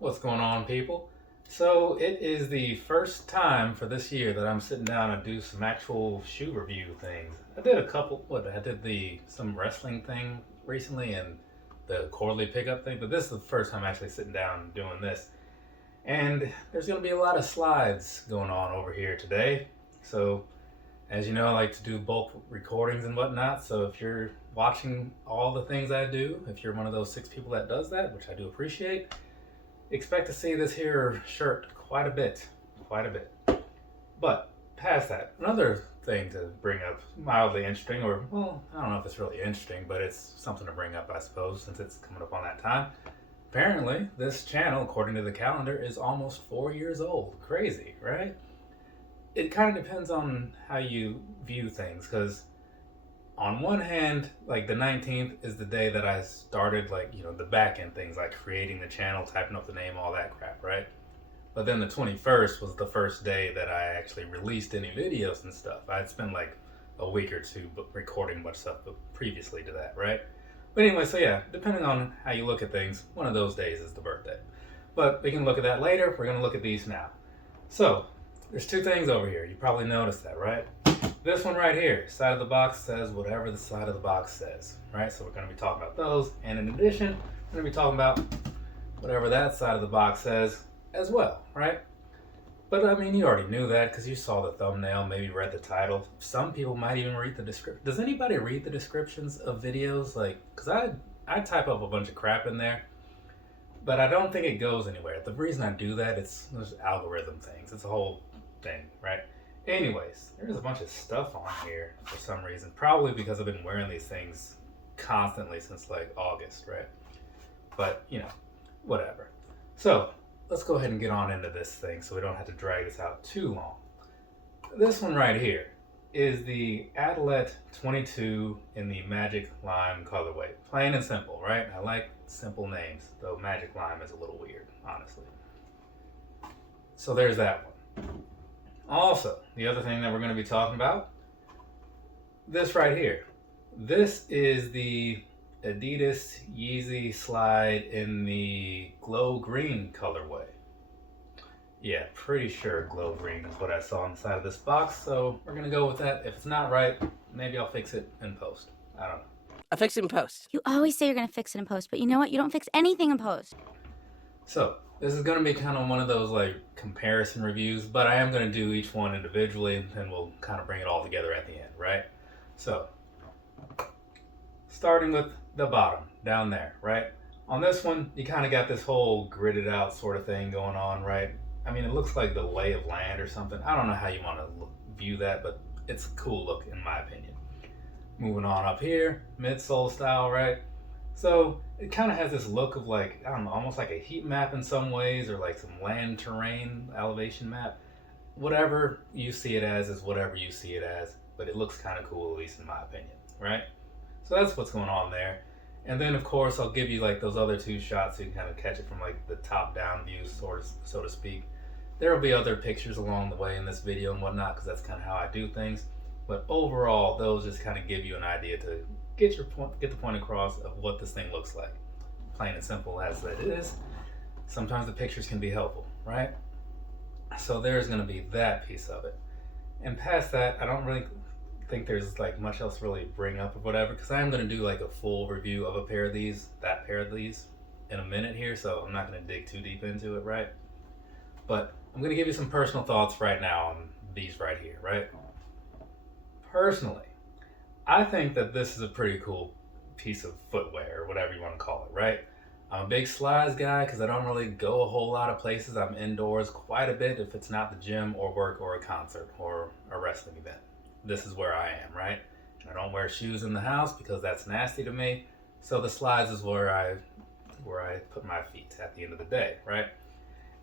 What's going on, people? So it is the first time for this year that I'm sitting down and do some actual shoe review things. I did a couple. I did the some wrestling thing recently and the quarterly pickup thing, but this is the first time actually sitting down and doing this. And there's gonna be a lot of slides going on over here today. So as you know, I like to do bulk recordings and whatnot. So if you're watching all the things I do, if you're one of those 6 people that does that, which I do appreciate, expect to see this here shirt quite a bit, quite a bit. But past that, another thing to bring up, mildly interesting, or well, I don't know if it's really interesting, but it's something to bring up, I suppose, since it's coming up on that time. Apparently, this channel, according to the calendar, is almost 4 years old. Crazy, right? It kind of depends on how you view things, because on one hand, like the 19th is the day that I started, like, the back end things, like creating the channel, typing up the name, all that crap, right? But then the 21st was the first day that I actually released any videos and stuff. I'd spent like a week or two recording much stuff previously to that, right? But anyway, so yeah, depending on how you look at things, one of those days is the birthday. But we can look at that later. We're going to look at these now. So, there's two things over here. You probably noticed that, right? This one right here, side of the box says whatever the side of the box says, right? So we're going to be talking about those. And in addition, we're going to be talking about whatever that side of the box says as well, right? But I mean, you already knew that because you saw the thumbnail, maybe read the title. Some people might even read the description. Does anybody read the descriptions of videos? Like, because I type up a bunch of crap in there, but I don't think it goes anywhere. The reason I do that, there's algorithm things. It's a whole thing, right? Anyways, there's a bunch of stuff on here for some reason. Probably because I've been wearing these things constantly since like August, right? But, whatever. So, let's go ahead and get on into this thing so we don't have to drag this out too long. This one right here is the Adilette 22 in the Magic Lime colorway. Plain and simple, right? I like simple names, though Magic Lime is a little weird, honestly. So there's that one. Also, the other thing that we're going to be talking about, this right here. This is the Adidas Yeezy Slide in the Glow Green colorway. Yeah, pretty sure Glow Green is what I saw on the side of this box, so we're going to go with that. If it's not right, maybe I'll fix it in post. I don't know. I'll fix it in post. You always say you're going to fix it in post, but you know what? You don't fix anything in post. So, this is going to be kind of one of those like comparison reviews, but I am going to do each one individually and then we'll kind of bring it all together at the end, right? So, starting with the bottom, down there, right? On this one, you kind of got this whole gridded out sort of thing going on, right? I mean, it looks like the lay of land or something. I don't know how you want to view that, but it's a cool look in my opinion. Moving on up here, midsole style, right? So it kind of has this look of like, I don't know, almost like a heat map in some ways, or like some land terrain elevation map. Whatever you see it as is whatever you see it as, but it looks kind of cool, at least in my opinion, right? So that's what's going on there. And then of course I'll give you like those other two shots so you can kind of catch it from like the top down view, so to speak. There will be other pictures along the way in this video and whatnot, because that's kind of how I do things. But overall, those just kind of give you an idea to get the point across of what this thing looks like. Plain and simple as that is. Sometimes the pictures can be helpful, right? So there's going to be that piece of it. And past that, I don't really think there's like much else to really bring up or whatever, because I am going to do like a full review of a pair of these, that pair of these, in a minute here, so I'm not going to dig too deep into it, right? But I'm going to give you some personal thoughts right now on these right here, right? Personally, I think that this is a pretty cool piece of footwear, or whatever you want to call it, right? I'm a big slides guy because I don't really go a whole lot of places. I'm indoors quite a bit if it's not the gym or work or a concert or a wrestling event. This is where I am, right? I don't wear shoes in the house because that's nasty to me. So the slides is where I put my feet at the end of the day, right?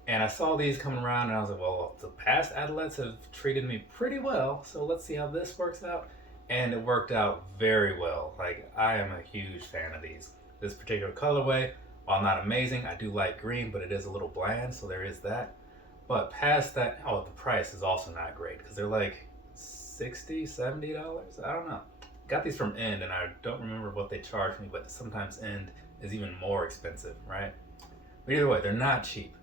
And I saw these coming around and I was like, well, the past Adilettes have treated me pretty well, so let's see how this works out. And it worked out very well. Like, I am a huge fan of these. This particular colorway, while not amazing, I do like green, but it is a little bland, so there is that. But past that, oh, the price is also not great because they're like $60, $70. I don't know. Got these from End, and I don't remember what they charged me, but sometimes End is even more expensive, right? But either way, they're not cheap.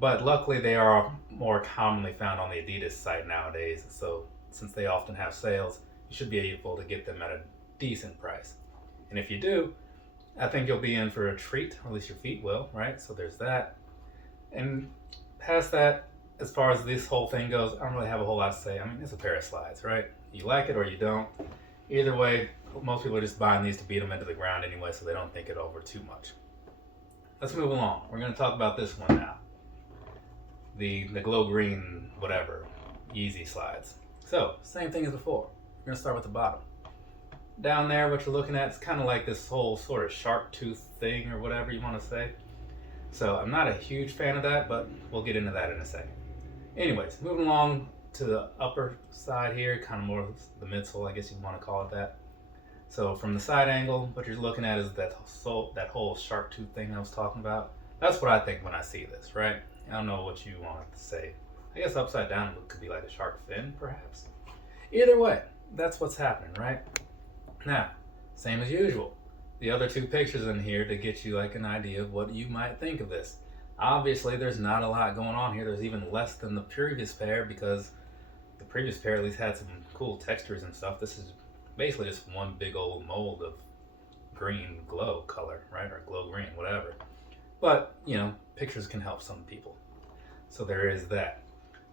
But luckily, they are more commonly found on the Adidas site nowadays. So since they often have sales, you should be able to get them at a decent price. And if you do, I think you'll be in for a treat, or at least your feet will, right? So there's that. And past that, as far as this whole thing goes, I don't really have a whole lot to say. I mean, it's a pair of slides, right? You like it or you don't. Either way, most people are just buying these to beat them into the ground anyway, so they don't think it over too much. Let's move along. We're going to talk about this one now. The Glow Green whatever Yeezy Slides. So, same thing as before. We're going to start with the bottom. Down there, what you're looking at is kind of like this whole sort of shark tooth thing or whatever you want to say. So I'm not a huge fan of that, but we'll get into that in a second. Anyways, moving along to the upper side here, kind of more the midsole, I guess you want to call it that. So from the side angle, what you're looking at is that whole shark tooth thing I was talking about. That's what I think when I see this, right? I don't know what you want to say. I guess upside down it could be like a shark fin, perhaps. Either way, that's what's happening, right? Now, same as usual. The other two pictures in here to get you like an idea of what you might think of this. Obviously, there's not a lot going on here. There's even less than the previous pair because the previous pair at least had some cool textures and stuff. This is basically just one big old mold of green glow color, right? Or glow green, whatever. But, you know, pictures can help some people. So there is that.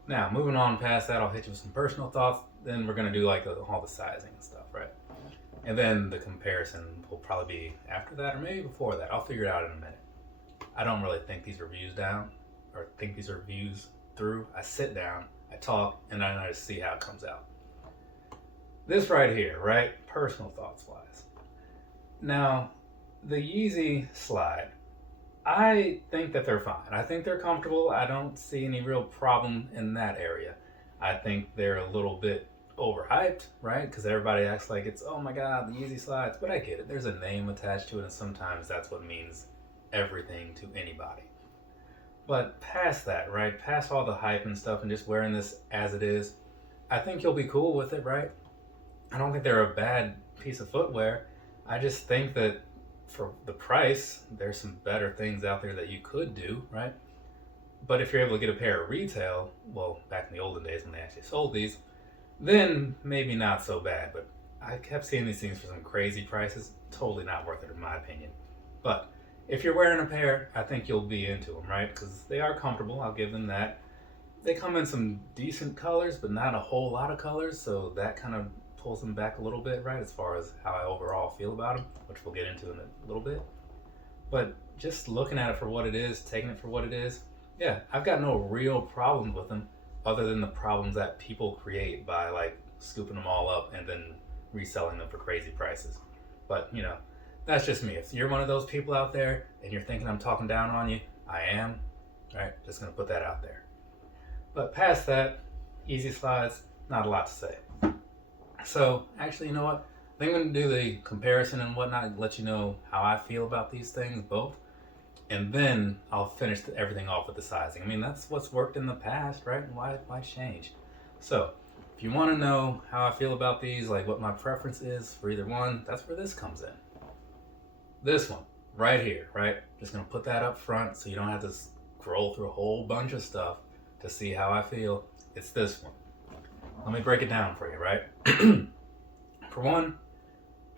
Now, moving on past that, I'll hit you with some personal thoughts. Then we're going to do like all the sizing and stuff, right? And then the comparison will probably be after that or maybe before that. I'll figure it out in a minute. I don't really think these reviews down or think these reviews through. I sit down, I talk, and then I just see how it comes out. This right here, right? Personal thoughts wise. Now, the Yeezy Slide, I think that they're fine. I think they're comfortable. I don't see any real problem in that area. I think they're a little bit overhyped, right? Because everybody acts like it's, oh my god, the Yeezy Slides. But I get it. There's a name attached to it, and sometimes that's what means everything to anybody. But past that, right? Past all the hype and stuff and just wearing this as it is, I think you'll be cool with it, right? I don't think they're a bad piece of footwear. I just think that for the price, there's some better things out there that you could do, right? But if you're able to get a pair of retail, well, back in the olden days when they actually sold these, then maybe not so bad. But I kept seeing these things for some crazy prices. Totally not worth it in my opinion. But if you're wearing a pair, I think you'll be into them, right? Because they are comfortable, I'll give them that. They come in some decent colors, but not a whole lot of colors, so that kind of pulls them back a little bit, right? As far as how I overall feel about them, which we'll get into in a little bit. But just looking at it for what it is, taking it for what it is, yeah, I've got no real problems with them other than the problems that people create by like scooping them all up and then reselling them for crazy prices. But, you know, that's just me. If you're one of those people out there and you're thinking I'm talking down on you, I am. Right? Just going to put that out there. But past that, Yeezy Slides, not a lot to say. So, actually, you know what? I think I'm going to do the comparison and whatnot and let you know how I feel about these things, both. And then I'll finish everything off with the sizing. I mean, that's what's worked in the past, right? Why change? So, if you want to know how I feel about these, like what my preference is for either one, that's where this comes in. This one, right here, right? Just going to put that up front so you don't have to scroll through a whole bunch of stuff to see how I feel. It's this one. Let me break it down for you, right? For one,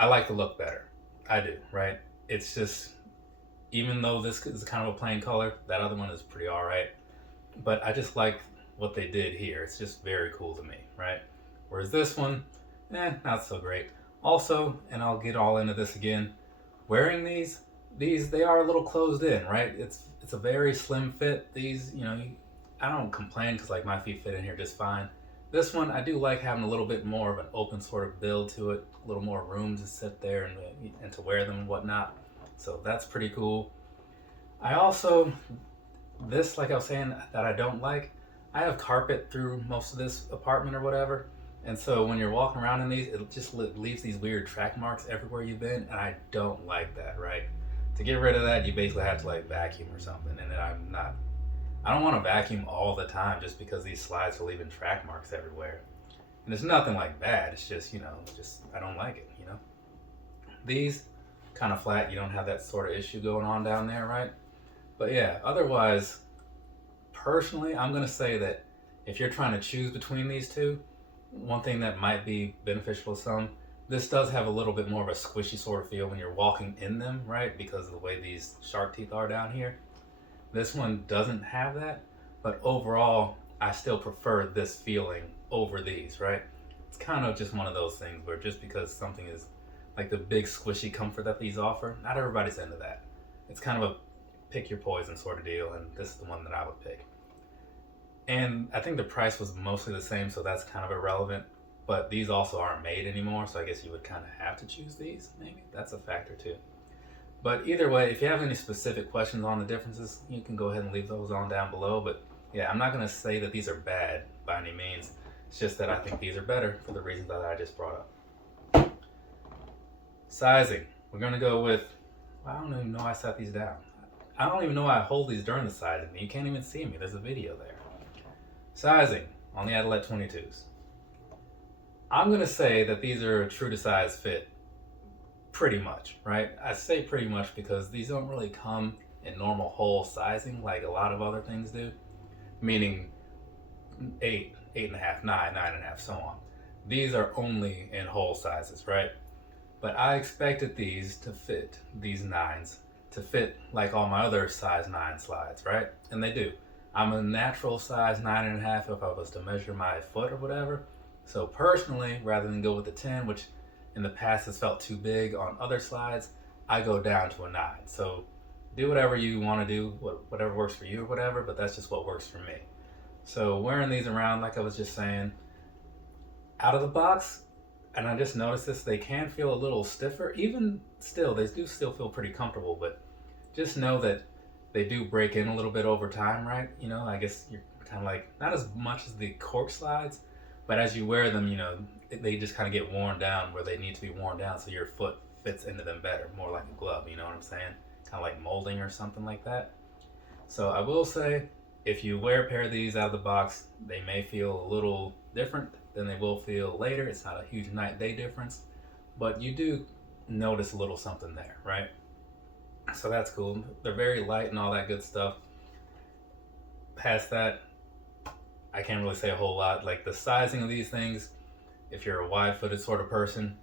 I like the look better. I do, right? It's just, even though this is kind of a plain color, that other one is pretty alright. But I just like what they did here. It's just very cool to me, right? Whereas this one, not so great. Also, and I'll get all into this again, wearing these they are a little closed in, right? It's a very slim fit. These, you know, I don't complain because like my feet fit in here just fine. This one, I do like having a little bit more of an open sort of build to it, a little more room to sit there and to wear them and whatnot. So that's pretty cool. I also, this, like I was saying, that I don't like, I have carpet through most of this apartment or whatever. And so when you're walking around in these, it just leaves these weird track marks everywhere you've been. And I don't like that, right? To get rid of that, you basically have to like vacuum or something. And I don't want to vacuum all the time just because these slides are leaving track marks everywhere. And it's nothing like bad. It's just, you know, I don't like it, you know? These, kind of flat, you don't have that sort of issue going on down there, right? But yeah, otherwise, personally, I'm going to say that if you're trying to choose between these two, one thing that might be beneficial to some, this does have a little bit more of a squishy sort of feel when you're walking in them, right? Because of the way these shark teeth are down here. This one doesn't have that, but overall, I still prefer this feeling over these, right? It's kind of just one of those things where just because something is like the big squishy comfort that these offer, not everybody's into that. It's kind of a pick your poison sort of deal, and this is the one that I would pick. And I think the price was mostly the same, so that's kind of irrelevant. But these also aren't made anymore, so I guess you would kind of have to choose these, maybe. That's a factor too. But either way, if you have any specific questions on the differences, you can go ahead and leave those on down below. But yeah, I'm not going to say that these are bad by any means. It's just that I think these are better for the reasons that I just brought up. Sizing. We're going to go with, I don't even know I set these down. I don't even know I hold these during the sizing. You can't even see me. There's a video there. Sizing on the Adilette 22s. I'm going to say that these are a true to size fit. Pretty much, right? I say pretty much because these don't really come in normal whole sizing like a lot of other things do. Meaning 8, 8.5, 9, 9.5, so on. These are only in whole sizes, right? But I expected these to fit, these 9s, to fit like all my other size 9 slides, right? And they do. I'm a natural size 9.5 if I was to measure my foot or whatever. So personally, rather than go with the 10, which in the past has felt too big on other slides, I go down to a 9. So do whatever you want to do, whatever works for you or whatever, but that's just what works for me. So wearing these around, like I was just saying, out of the box, and I just noticed this, they can feel a little stiffer. Even still, they do still feel pretty comfortable, but just know that they do break in a little bit over time, right? You know, I guess you're kind of like, not as much as the cork slides, but as you wear them, you know, they just kind of get worn down where they need to be worn down so your foot fits into them better, more like a glove, you know what I'm saying? Kind of like molding or something like that. So I will say, if you wear a pair of these out of the box, they may feel a little different than they will feel later. It's not a huge night day difference, but you do notice a little something there, right? So that's cool. They're very light and all that good stuff. Past that, I can't really say a whole lot. Like the sizing of these things, if you're a wide-footed sort of person,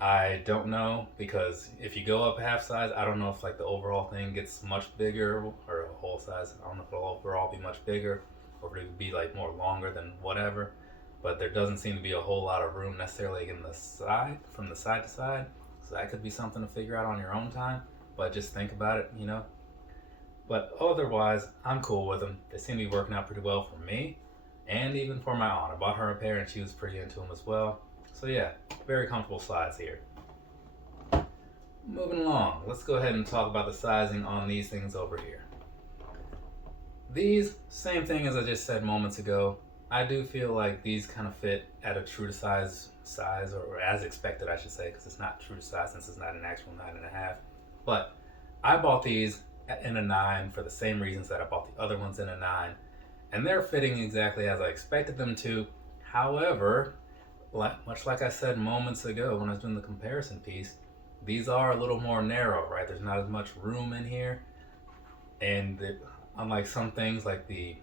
I don't know, because if you go up half size, I don't know if like the overall thing gets much bigger, or a whole size. I don't know if it'll overall be much bigger, or if it would be like more longer than whatever. But there doesn't seem to be a whole lot of room necessarily in the side, from the side to side. So that could be something to figure out on your own time. But just think about it, you know. But otherwise, I'm cool with them. They seem to be working out pretty well for me, and even for my aunt. I bought her a pair and she was pretty into them as well. So yeah, very comfortable slides here. Moving along, let's go ahead and talk about the sizing on these things over here. These, same thing as I just said moments ago. I do feel like these kind of fit at a true to size, or as expected I should say, because it's not true to size since it's not an actual 9.5. But I bought these in a 9 for the same reasons that I bought the other ones in a 9. And they're fitting exactly as I expected them to. However, much like I said moments ago when I was doing the comparison piece, these are a little more narrow, right? There's not as much room in here. And unlike some things like the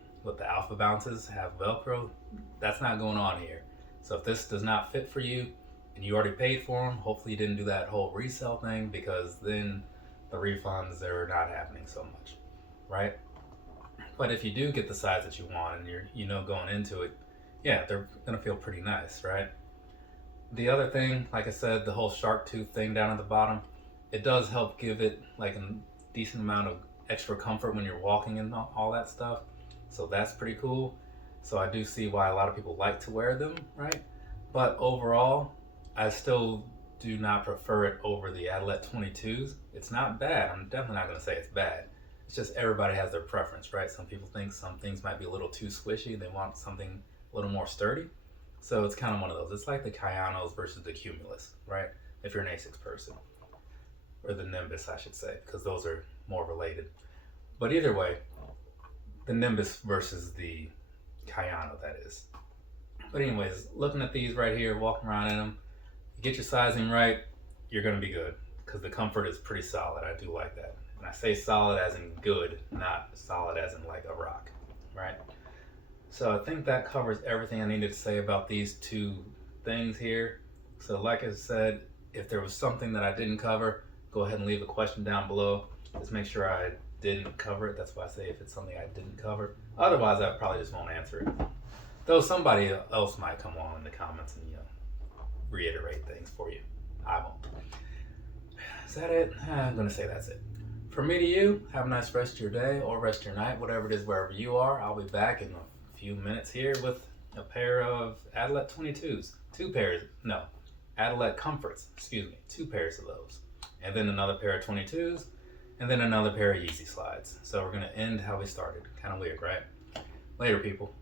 Alpha Bounces have Velcro, that's not going on here. So if this does not fit for you and you already paid for them, hopefully you didn't do that whole resell thing, because then the refunds are not happening so much, right? But if you do get the size that you want and you're going into it, yeah, they're gonna feel pretty nice, right? The other thing, like I said, the whole shark tooth thing down at the bottom, it does help give it like a decent amount of extra comfort when you're walking and all that stuff. So that's pretty cool. So I do see why a lot of people like to wear them, right? But overall, I still do not prefer it over the Adilette 22s. It's not bad. I'm definitely not gonna say it's bad. It's just everybody has their preference, right? Some people think some things might be a little too squishy. They want something a little more sturdy. So it's kind of one of those. It's like the Kayanos versus the Cumulus, right? If you're an Asics person. Or the Nimbus, I should say, because those are more related. But either way, the Nimbus versus the Kayano, that is. But anyways, looking at these right here, walking around in them, get your sizing right, you're going to be good, because the comfort is pretty solid. I do like that. And I say solid as in good, not solid as in like a rock, right? So I think that covers everything I needed to say about these two things here. So like I said, if there was something that I didn't cover, go ahead and leave a question down below. Just make sure I didn't cover it. That's why I say if it's something I didn't cover. Otherwise, I probably just won't answer it. Though somebody else might come on in the comments and reiterate things for you. I won't. Is that it? I'm gonna say that's it. From me to you, have a nice rest of your day or rest of your night, whatever it is, wherever you are. I'll be back in a few minutes here with a pair of Adilette 22s. Adilette Comforts, excuse me, 2 pairs of those. And then another pair of 22s, and then another pair of Yeezy Slides. So we're gonna end how we started. Kind of weird, right? Later, people.